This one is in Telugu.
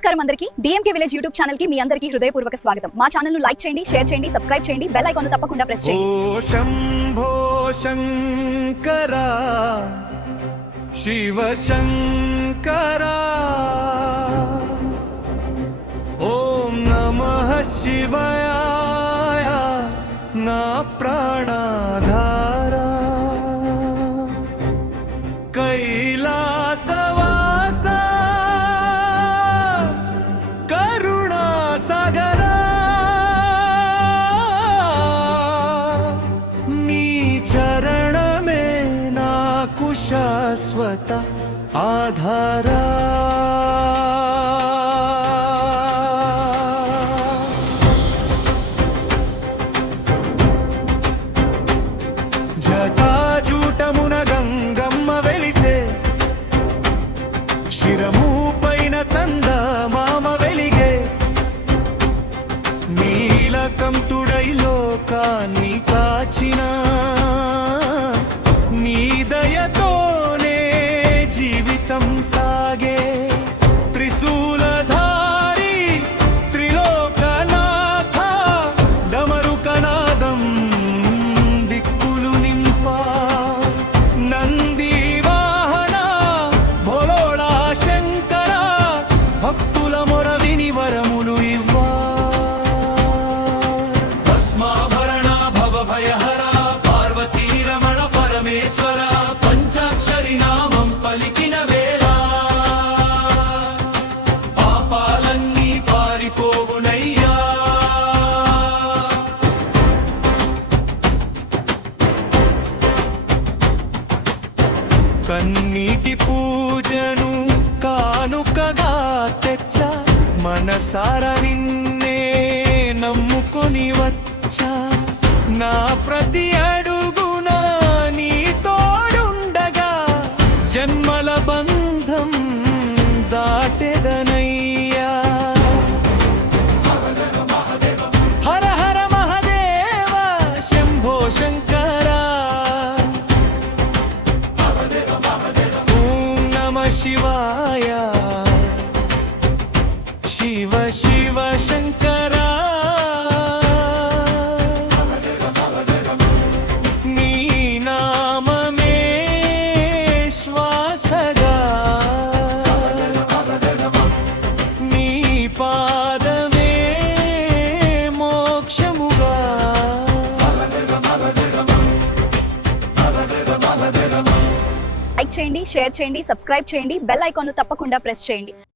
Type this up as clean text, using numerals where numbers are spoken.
నమస్కారం అందరికీ డిఎంకే విలేజ్ యూట్యూబ్ ఛానల్ కి మీ అందరికీ హృదయపూర్వక స్వాగతం. మా ఛానల్ ను లైక్ చేయండి, షేర్ చేయండి, సబ్స్క్రైబ్ చేయండి, బెల్ ఐకాన్ ను తప్పకుండా ప్రెస్ చేయండి. ఓ శంభో శంకర శివ శంకర ఓం నమః శివాయ నా ప్రాణాధార కైలాసవాస కరుణా సాగర నీ చరణమే నాకు శాశ్వత ఆధార జటాజూటమున గంగమ్మ వెలిసే శిరము పైన చందమామ వెలిగే నీలకంఠుడై లోకాన్ని కాచిన నీ దయతోనే జీవితం సాగే త్రిశూలధారి త్రిలోకనాథ డమరుకనాదం దిక్కులు నింపా నంది వాహన భోళోళా శంకర భక్తుల మొర విని వరములు ఇవ్వా భస్మాభరణ భవభయహర పార్వతీ రమణ పరమేశ్వర పంచాక్షరి నామం పలికిన వేళ పాపాలన్నీ పారిపోవునయ్యా కన్నీటి పూజను కానుకగా తెచ్చ మనసార నిన్నే నమ్ముకొని వచ్చా నా ప్రతి అడుగున నీ తోడుండగా జన్మల బంధం దాటెదనయ్యా హర హర మహదేవ శంభో శంకర ఓం నమః శివాయ శివ శివ శంకర నీ నామమే శ్వాసగా నీ పాదమే మోక్షముగా లైక్ చేయండి, షేర్ చేయండి, సబ్స్క్రైబ్ చేయండి, బెల్ ఐకాన్ ను తప్పకుండా ప్రెస్ చేయండి.